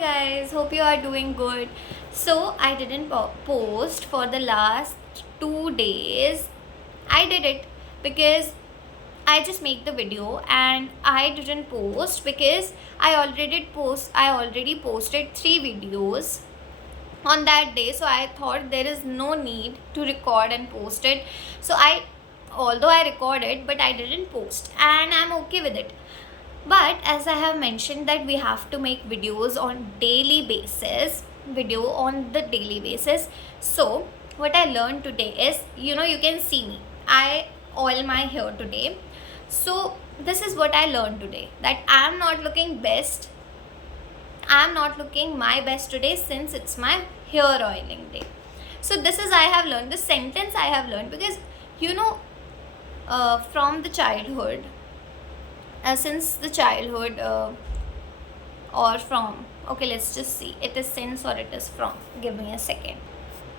guys, hope you are doing good. So, I didn't post for the last 2 days. I did it because I just make the video and I didn't post because I already posted 3 videos on that day, so I thought there is no need to record and post it. So although I recorded, but I didn't post, and I'm okay with it. But as I have mentioned that we have to make videos on daily basis, so what I learned today is, you can see me, I oil my hair today. So this is what I learned today, that I'm not looking my best today since it's my hair oiling day. So this is I have learned, this sentence I have learned, because from the childhood, since the childhood, or from, okay, let's just see, it is since or it is from, give me a second.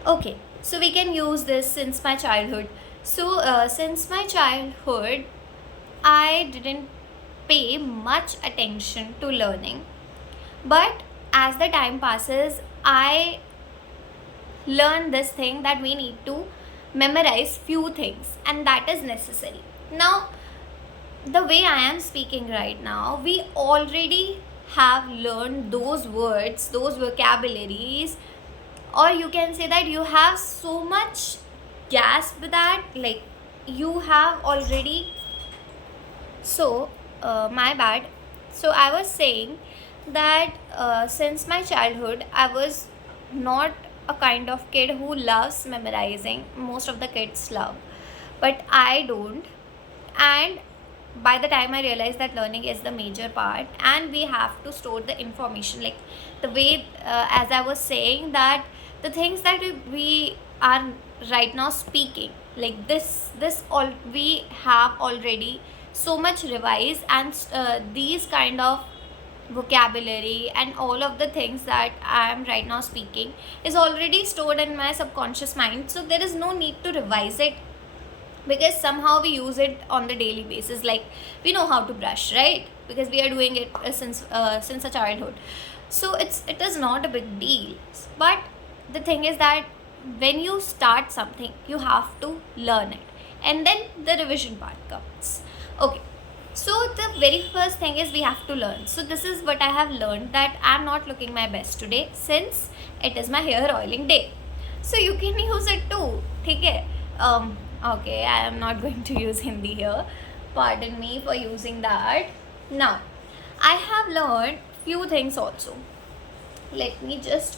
Okay, so we can use this since my childhood. So since my childhood, I didn't pay much attention to learning, but as the time passes, I learn this thing that we need to memorize few things, and that is necessary. Now, the way I am speaking right now, we already have learned those words, those vocabularies, or you can say that you have so much grasp that, like, you have already. So, my bad. So, I was saying that since my childhood, I was not a kind of kid who loves memorizing. Most of the kids love, but I don't. And by the time I realized that learning is the major part and we have to store the information, like the way, as I was saying, that the things that we are right now speaking, like this all we have already so much revised, and these kind of vocabulary and all of the things that I am right now speaking is already stored in my subconscious mind, so there is no need to revise it, because somehow we use it on the daily basis. Like, we know how to brush, right? Because we are doing it since a childhood. So it is not a big deal. But the thing is that when you start something, you have to learn it, and then the revision part comes. Okay, so the very first thing is we have to learn. So this is what I have learned, that I'm not looking my best today since it is my hair oiling day. So you can use it too, okay? Okay, I am not going to use Hindi here. Pardon me for using that. Now, I have learned few things also. Let me just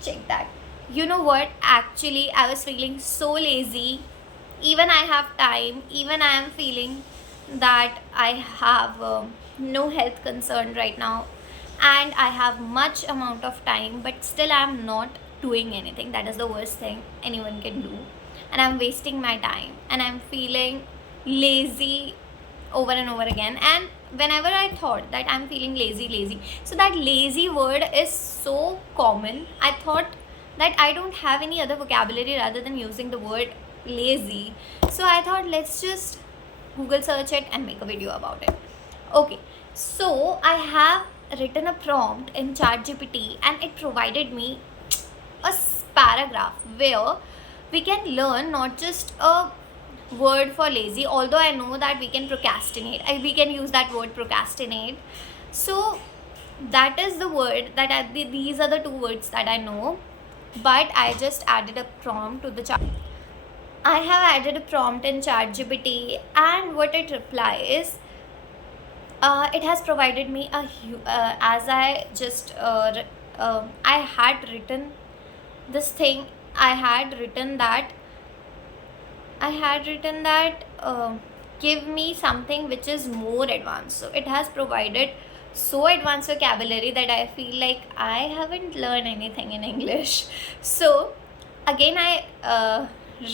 check that. You know what? Actually, I was feeling so lazy. Even I have time. Even I am feeling that I have no health concern right now, and I have much amount of time, but still I am not doing anything. That is the worst thing anyone can do, and I'm wasting my time, and I'm feeling lazy over and over again. And whenever I thought that I'm feeling lazy, so that lazy word is so common, I thought that I don't have any other vocabulary rather than using the word lazy. So I thought, let's just Google search it and make a video about it. Okay, so I have written a prompt in ChatGPT, and it provided me a paragraph where we can learn not just a word for lazy, although I know that we can procrastinate. We can use that word procrastinate. So that is the word that these are the 2 words that I know, but I just added a prompt to the chat. I have added a prompt in ChatGPT, and what it replies, it has provided me as I just I had written this thing. I had written that give me something which is more advanced. So it has provided so advanced vocabulary that I feel like I haven't learned anything in English. So again, I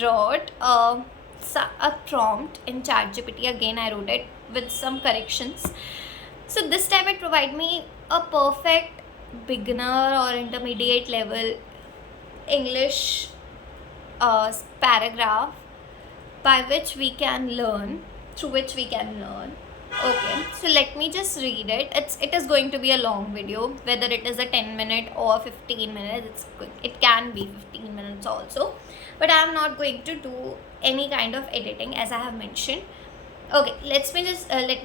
wrote a prompt in ChatGPT. Again, I wrote it with some corrections. So this time it provided me a perfect beginner or intermediate level English paragraph by which we can learn, through which we can learn. Okay, so let me just read it. It is going to be a long video, whether it is a 10-minute or 15 minutes. It's good. It can be 15 minutes also, but I am not going to do any kind of editing as I have mentioned. Okay, let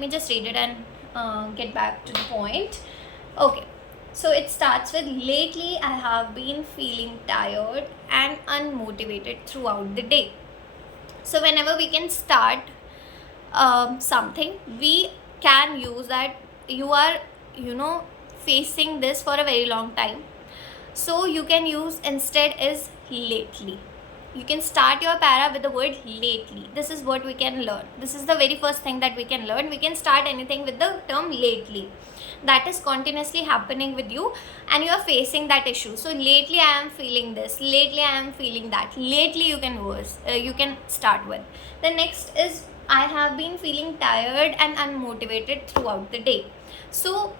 me just read it and get back to the point. Okay, so it starts with, lately I have been feeling tired and unmotivated throughout the day. So whenever we can start something, we can use that you are, you know, facing this for a very long time. So you can use instead is lately. You can start your para with the word lately. This is what we can learn. This is the very first thing that we can learn. We can start anything with the term lately. That is continuously happening with you and you are facing that issue. So lately I am feeling this. Lately I am feeling that. Lately you can start with. The next is, I have been feeling tired and unmotivated throughout the day. So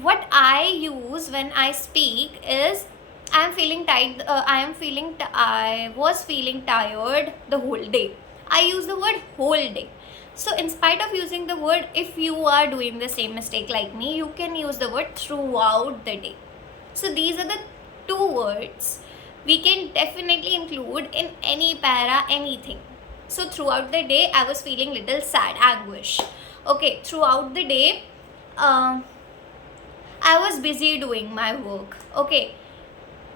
what I use when I speak is, I am feeling tired. I was feeling tired the whole day. I use the word whole day. So in spite of using the word, if you are doing the same mistake like me, you can use the word throughout the day. So these are the two words we can definitely include in any para, anything. So throughout the day, I was feeling little sad, anguish. Okay, throughout the day, I was busy doing my work. Okay,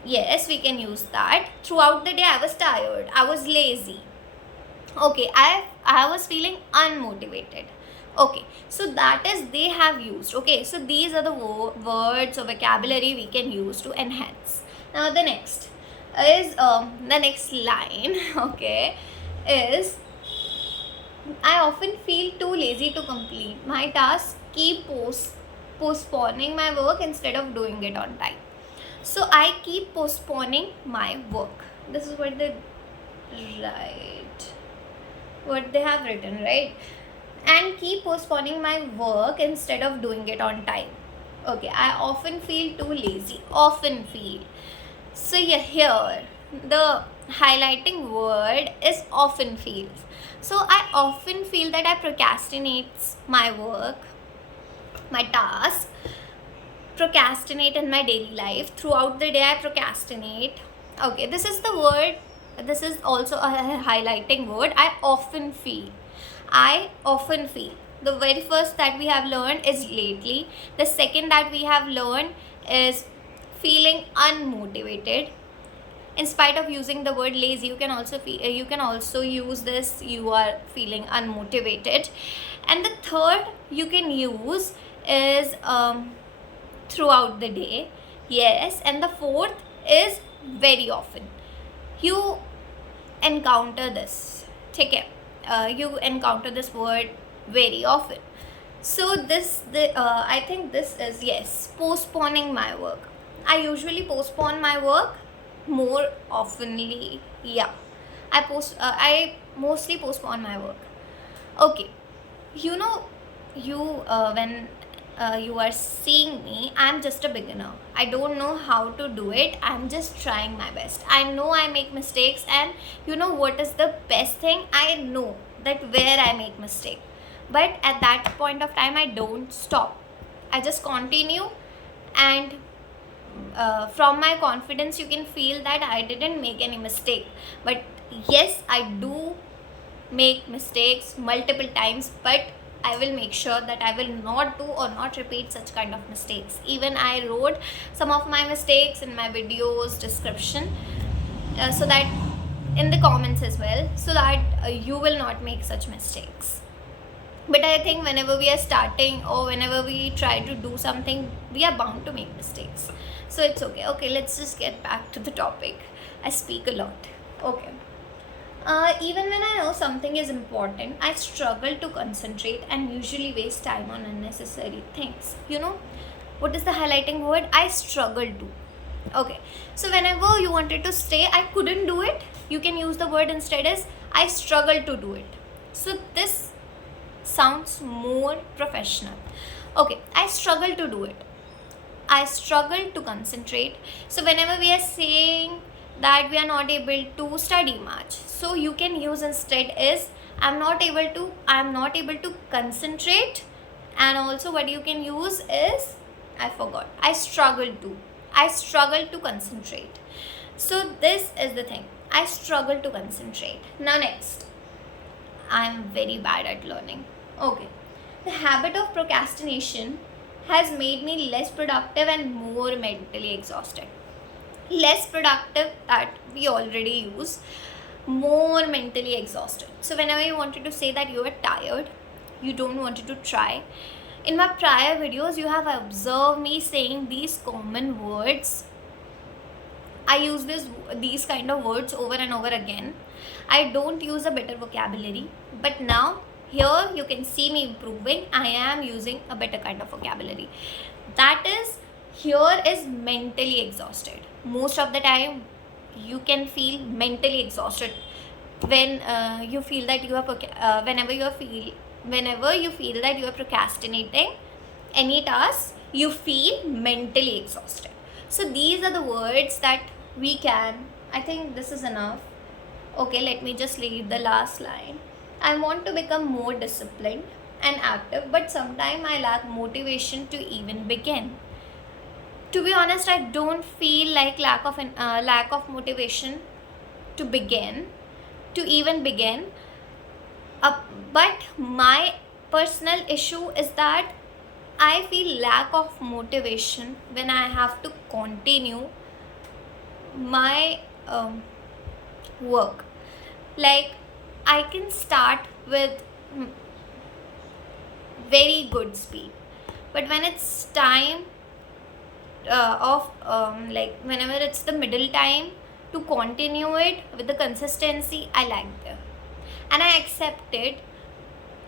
yes, we can use that. Throughout the day, I was tired. I was lazy. Okay, I was feeling unmotivated. Okay, so that is they have used. Okay, so these are the words or vocabulary we can use to enhance. Now the next is the next line. Okay, is, I often feel too lazy to complete my tasks. Keep postponing my work instead of doing it on time. So I keep postponing my work. This is what they write. What they have written, right? And keep postponing my work instead of doing it on time. Okay, I often feel too lazy. Often feel. So yeah, here the highlighting word is often feels. So I often feel that I procrastinate my work, my task, procrastinate in my daily life. Throughout the day I procrastinate. Okay, this is the word. This is also a highlighting word. I often feel. I often feel. The very first that we have learned is lately. The second that we have learned is feeling unmotivated. In spite of using the word lazy, you can also use this, you are feeling unmotivated. And the third you can use is throughout the day. Yes, and the fourth is very often. You encounter this. Take it. You encounter this word very often. So I think this is, yes, postponing my work. I usually postpone my work more oftenly. Yeah, I mostly postpone my work. Okay, you know, when you are seeing me, I'm just a beginner. I don't know how to do it. I'm just trying my best. I know I make mistakes, and you know what is the best thing? I know that where I make mistake, but at that point of time I don't stop. I just continue, and from my confidence you can feel that I didn't make any mistake. But yes, I do make mistakes multiple times, but I will make sure that I will not do or not repeat such kind of mistakes. Even I wrote some of my mistakes in my videos description, so that in the comments as well, so that you will not make such mistakes. But I think whenever we are starting or whenever we try to do something, we are bound to make mistakes. So it's okay. Okay, let's just get back to the topic. I speak a lot. Okay. Even when I know something is important, I struggle to concentrate and usually waste time on unnecessary things. You know, what is the highlighting word? I struggle to. Okay, so whenever you wanted to say I couldn't do it, you can use the word instead as I struggle to do it. So this sounds more professional. Okay, I struggle to do it. I struggle to concentrate. So whenever we are saying that we are not able to study much, so you can use instead is I'm not able to concentrate And also what you can use is, I forgot, I struggle to concentrate. So this is the thing, I struggle to concentrate. Now next, I'm very bad at learning. Okay, the habit of procrastination has made me less productive and more mentally exhausted. Less productive, that we already use, more mentally exhausted. So whenever you wanted to say that you are tired, you don't wanted to try. In my prior videos, you have observed me saying these common words. I use these kind of words over and over again. I don't use a better vocabulary, but now here you can see me improving. I am using a better kind of vocabulary. That is, here is mentally exhausted. Most of the time, you can feel mentally exhausted when you feel that you are whenever you feel that you are procrastinating any task, you feel mentally exhausted. So these are the words that we can, I think this is enough. Okay, let me just read the last line. I want to become more disciplined and active, but sometimes I lack motivation to even begin. To be honest, I don't feel like lack of motivation to begin, to even begin. But my personal issue is that I feel lack of motivation when I have to continue my work. Like, I can start with very good speed, but when it's time of like whenever it's the middle time to continue it with the consistency, I lack there. And I accept it.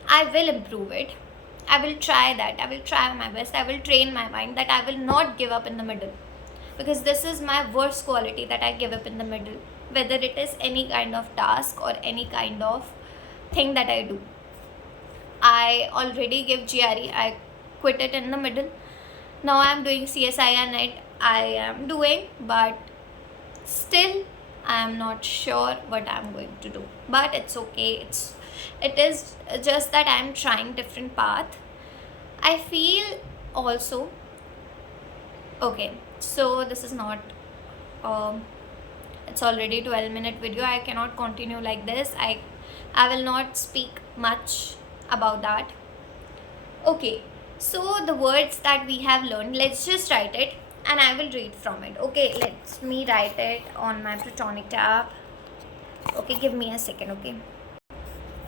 I will improve it. I will try that. I will try my best. I will train my mind that I will not give up in the middle. Because this is my worst quality, that I give up in the middle. Whether it is any kind of task or any kind of thing that I do. I already give GRE. I quit it in the middle. Now I am doing CSIR NET. I am doing, but still I am not sure what I am going to do. But it's okay. It is just that I am trying different path. I feel also, okay, so this is not it's already 12-minute video. I cannot continue like this. I will not speak much about that. Okay, so the words that we have learned, let's just write it and I will read from it. Okay, let me write it on my Platonic tab. Okay, give me a second.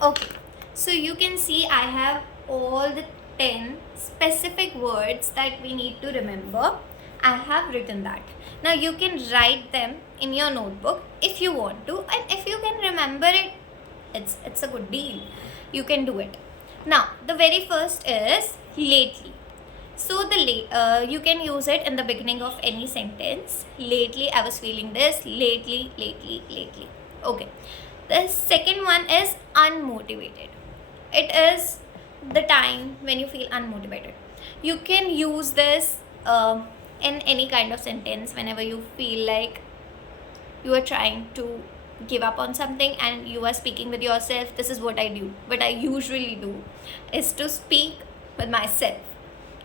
Okay, so you can see I have all the 10 specific words that we need to remember. I have written that. Now you can write them in your notebook if you want to, and if you can remember it, it's a good deal. You can do it. Now the very first is lately. So you can use it in the beginning of any sentence. Lately I was feeling this. Lately. Okay. The second one is unmotivated. It is the time when you feel unmotivated. You can use this in any kind of sentence whenever you feel like you are trying to give up on something and you are speaking with yourself. This is what I do. What I usually do is to speak with myself.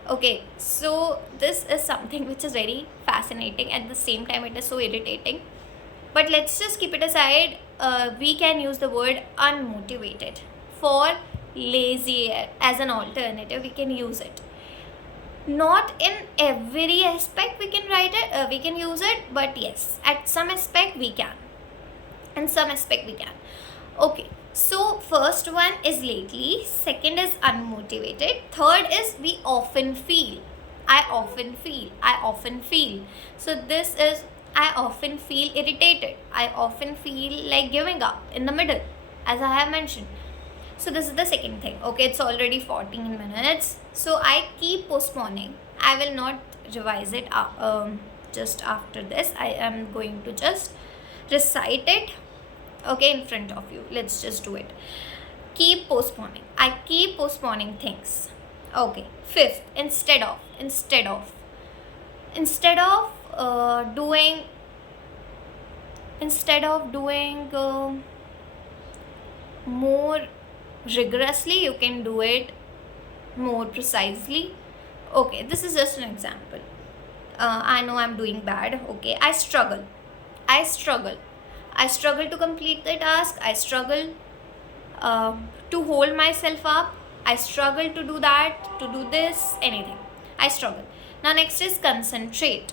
Okay, so this is something which is very fascinating. At the same time, it is so irritating. But let's just keep it aside. We can use the word unmotivated for lazy as an alternative. We can use it. Not in every aspect we can write it, we can use it, but yes, at some aspect we can. In some aspect we can. Okay, so first one is lately, second is unmotivated, third is we often feel. I often feel. So this is I often feel irritated. I often feel like giving up in the middle, as I have mentioned. So this is the second thing. Okay, it's already 14 minutes. So I keep postponing. I will not revise it just after this. I am going to just recite it, okay, in front of you. Let's just do it. Keep postponing. I keep postponing things. Okay. Fifth, instead of doing more rigorously, you can do it more precisely. Okay, this is just an example. I know I'm doing bad. Okay, I struggle. I struggle. I struggle to complete the task. I struggle to hold myself up. I struggle to do that, to do this, anything. I struggle. Now, next is concentrate.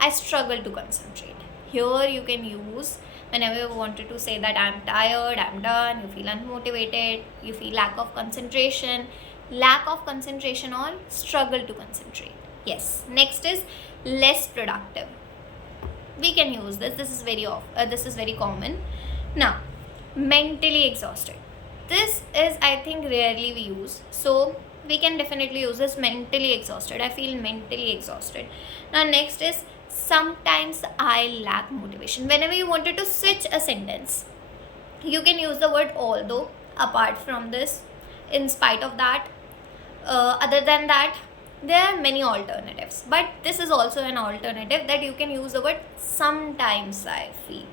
I struggle to concentrate. Here you can use whenever you wanted to say that I'm tired, I'm done, you feel unmotivated, you feel lack of concentration, or struggle to concentrate. Yes. Next is less productive. We can use this. This is very common. Now, mentally exhausted. This is, I think, rarely we use. So we can definitely use this, mentally exhausted. I feel mentally exhausted. Now, next is sometimes I lack motivation. Whenever you wanted to switch a sentence, you can use the word although. Apart from this, in spite of that, other than that, there are many alternatives, but this is also an alternative that you can use the word sometimes I feel.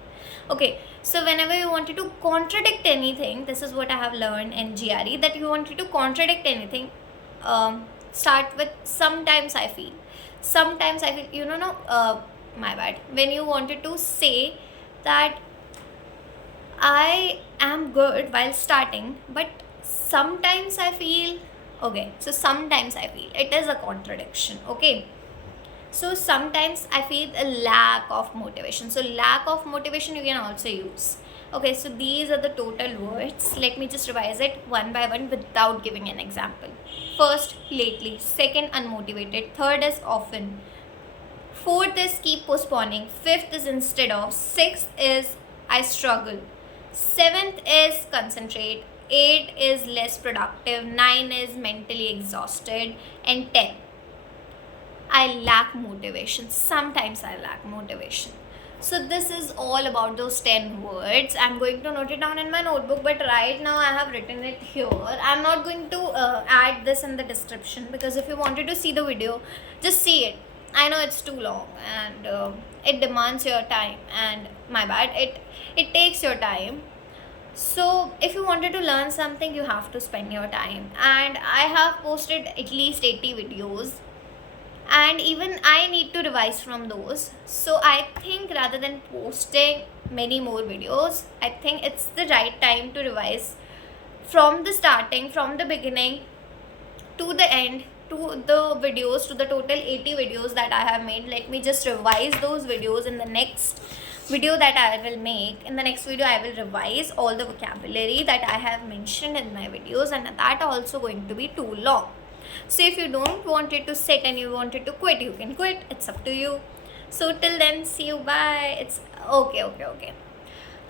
Okay, so whenever you wanted to contradict anything, this is what I have learned in GRE, that you wanted to contradict anything, start with sometimes I feel. Sometimes I feel, no, my bad. When you wanted to say that I am good while starting, but sometimes I feel, okay, so sometimes I feel, it is a contradiction. Okay, so sometimes I feel a lack of motivation. So lack of motivation you can also use. Okay, so these are the total words. Let me just revise it one by one without giving an example. First, lately. Second, unmotivated. Third is often. Fourth is keep postponing. Fifth is instead of. Sixth is I struggle. Seventh is concentrate. 8 is less productive. 9 is mentally exhausted. And 10, I lack motivation. Sometimes I lack motivation. So this is all about those 10 words. I'm going to note it down in my notebook, but right now I have written it here. I'm not going to add this in the description, because if you wanted to see the video, just see it. I know it's too long and it demands your time, and my bad, it takes your time. So if you wanted to learn something, you have to spend your time, and I have posted at least 80 videos, and even I need to revise from those. So I think rather than posting many more videos, I think it's the right time to revise from the starting, from the beginning to the end, to the videos, to the total 80 videos that I have made. Let me just revise those videos in the next video that I will make. In the next video, I will revise all the vocabulary that I have mentioned in my videos, and that also going to be too long. So if you don't want it to sit and you wanted to quit, you can quit. It's up to you. So till then, see you. Bye. It's okay.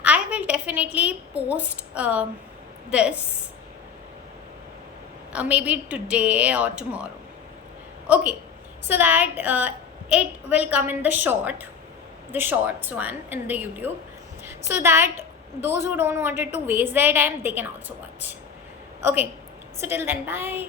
I will definitely post this maybe today or tomorrow. Okay, so that it will come in the shorts one in the YouTube, so that those who don't wanted to waste their time, they can also watch. Okay, so till then, bye.